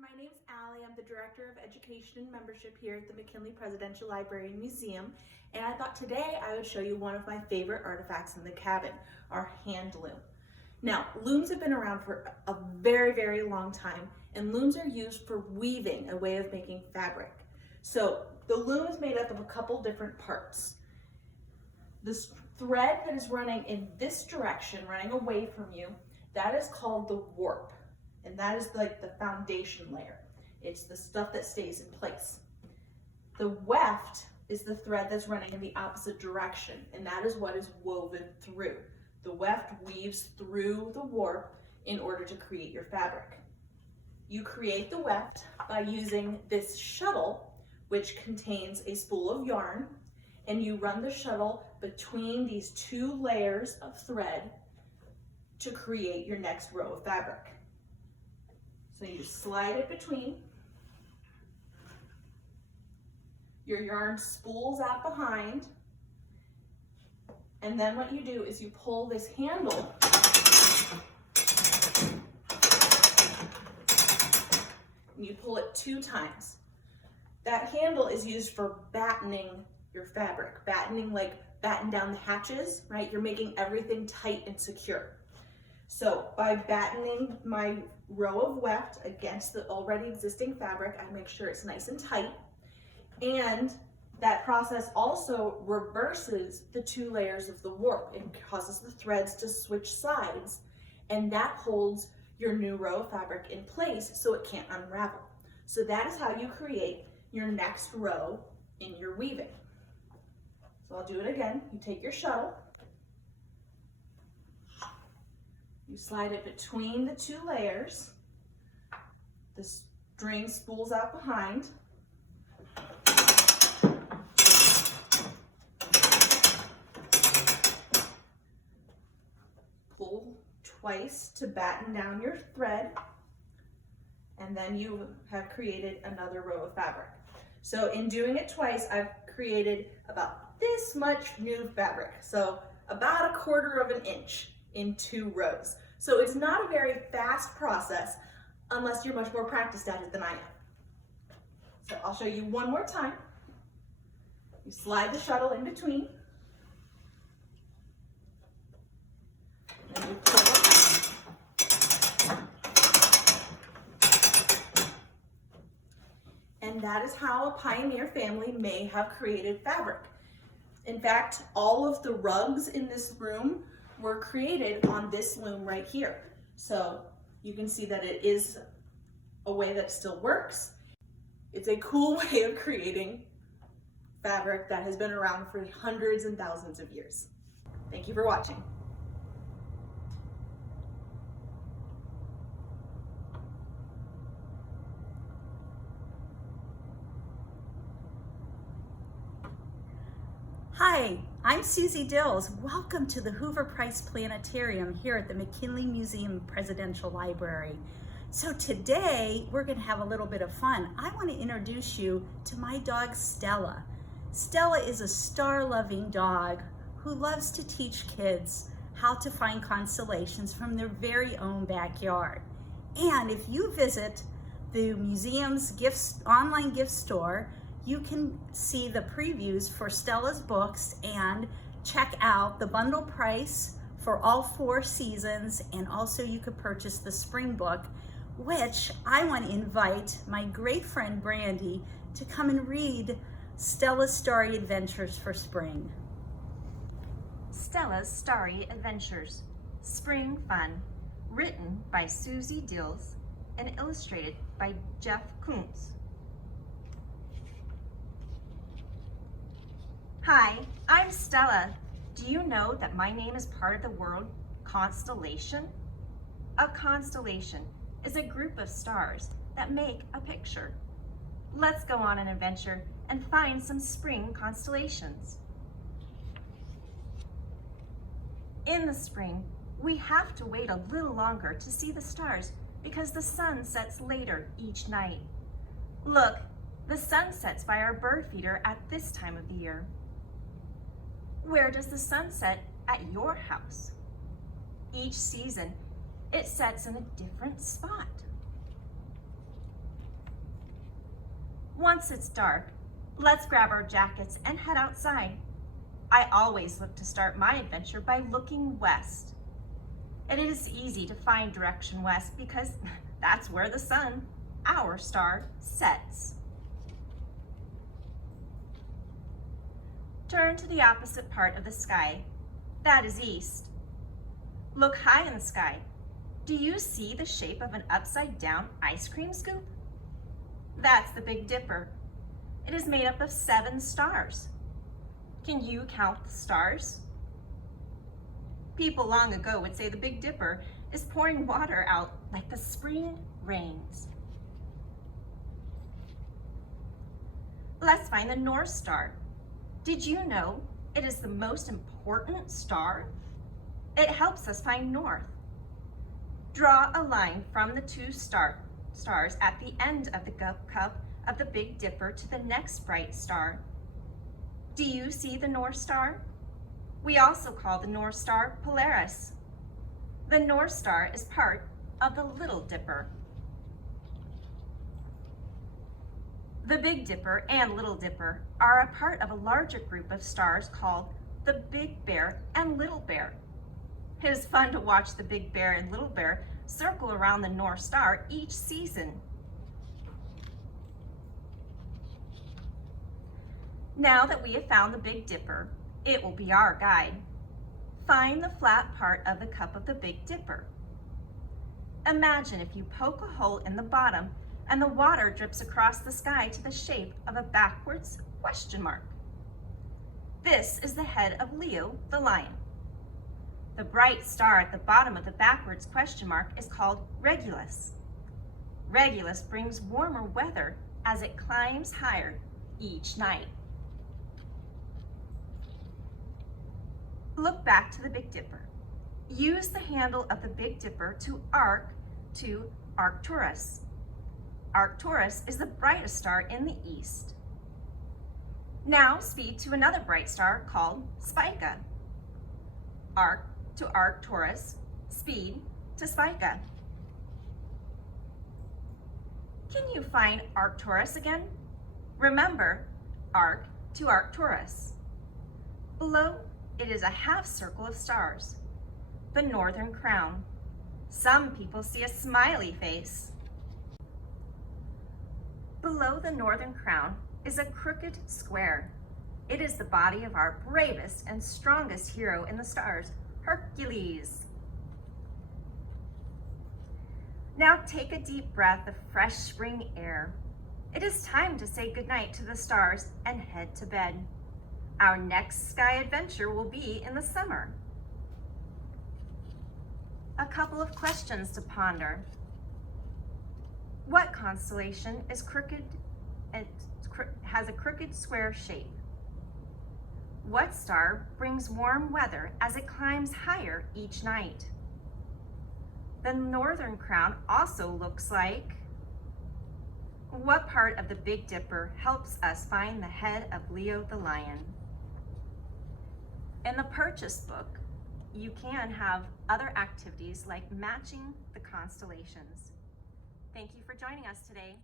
My name's Allie. I'm the Director of Education and Membership here at the McKinley Presidential Library and Museum, and I thought today I would show you one of my favorite artifacts in the cabin, our hand loom. Now, looms have been around for a very, very long time, and looms are used for weaving, a way of making fabric. So the loom is made up of a couple different parts. This thread that is running in this direction, running away from you, that is called the warp. And that is like the foundation layer. It's the stuff that stays in place. The weft is the thread that's running in the opposite direction, and that is what is woven through. The weft weaves through the warp in order to create your fabric. You create the weft by using this shuttle, which contains a spool of yarn, and you run the shuttle between these two layers of thread to create your next row of fabric. So you slide it between, your yarn spools out behind, and then what you do is you pull this handle and you pull it 2 times. That handle is used for battening your fabric, battening like batten down the hatches, right? You're making everything tight and secure. So by battening my row of weft against the already existing fabric, I make sure it's nice and tight. And that process also reverses the 2 layers of the warp and causes the threads to switch sides. And that holds your new row of fabric in place so it can't unravel. So that is how you create your next row in your weaving. So I'll do it again. You take your shuttle, you slide it between the 2 layers. The string spools out behind. Pull twice to batten down your thread. And then you have created another row of fabric. So in doing it twice, I've created about this much new fabric. So about 1/4 of an inch in 2 rows. So it's not a very fast process unless you're much more practiced at it than I am. So I'll show you one more time. You slide the shuttle in between. And you pull it. And that is how a pioneer family may have created fabric. In fact, all of the rugs in this room were created on this loom right here. So you can see that it is a way that still works. It's a cool way of creating fabric that has been around for hundreds and thousands of years. Thank you for watching. Hi, I'm Susie Dills. Welcome to the Hoover-Price Planetarium here at the McKinley Museum Presidential Library. So today we're going to have a little bit of fun. I want to introduce you to my dog Stella. Stella is a star-loving dog who loves to teach kids how to find constellations from their very own backyard. And if you visit the museum's online gift store, you can see the previews for Stella's books and check out the bundle price for all 4 seasons, and also you could purchase the spring book, which I want to invite my great friend Brandy to come and read Stella's Starry Adventures for spring. Stella's Starry Adventures, Spring Fun, written by Susie Dills and illustrated by Jeff Kuntz. Hi, I'm Stella. Do you know that my name is part of the word constellation? A constellation is a group of stars that make a picture. Let's go on an adventure and find some spring constellations. In the spring, we have to wait a little longer to see the stars because the sun sets later each night. Look, the sun sets by our bird feeder at this time of the year. Where does the sun set at your house? Each season, it sets in a different spot. Once it's dark, let's grab our jackets and head outside. I always look to start my adventure by looking west. And it is easy to find direction west because that's where the sun, our star, sets. Turn to the opposite part of the sky. That is east. Look high in the sky. Do you see the shape of an upside-down ice cream scoop? That's the Big Dipper. It is made up of 7 stars. Can you count the stars? People long ago would say the Big Dipper is pouring water out like the spring rains. Let's find the North Star. Did you know it is the most important star? It helps us find north. Draw a line from the 2 stars at the end of the cup of the Big Dipper to the next bright star. Do you see the North Star? We also call the North Star Polaris. The North Star is part of the Little Dipper. The Big Dipper and Little Dipper are a part of a larger group of stars called the Big Bear and Little Bear. It is fun to watch the Big Bear and Little Bear circle around the North Star each season. Now that we have found the Big Dipper, it will be our guide. Find the flat part of the cup of the Big Dipper. Imagine if you poke a hole in the bottom and the water drips across the sky to the shape of a backwards question mark. This is the head of Leo the lion. The bright star at the bottom of the backwards question mark is called Regulus. Regulus brings warmer weather as it climbs higher each night. Look back to the Big Dipper. Use the handle of the Big Dipper to arc to Arcturus. Arcturus is the brightest star in the east. Now speed to another bright star called Spica. Arc to Arcturus, speed to Spica. Can you find Arcturus again? Remember, arc to Arcturus. Below, it is a half circle of stars, the Northern Crown. Some people see a smiley face. Below the Northern Crown is a crooked square. It is the body of our bravest and strongest hero in the stars, Hercules. Now take a deep breath of fresh spring air. It is time to say goodnight to the stars and head to bed. Our next sky adventure will be in the summer. A couple of questions to ponder. What constellation is crooked and has a crooked square shape? What star brings warm weather as it climbs higher each night? The Northern Crown also looks like. What part of the Big Dipper helps us find the head of Leo the lion? In the purchase book, you can have other activities like matching the constellations. Thank you for joining us today.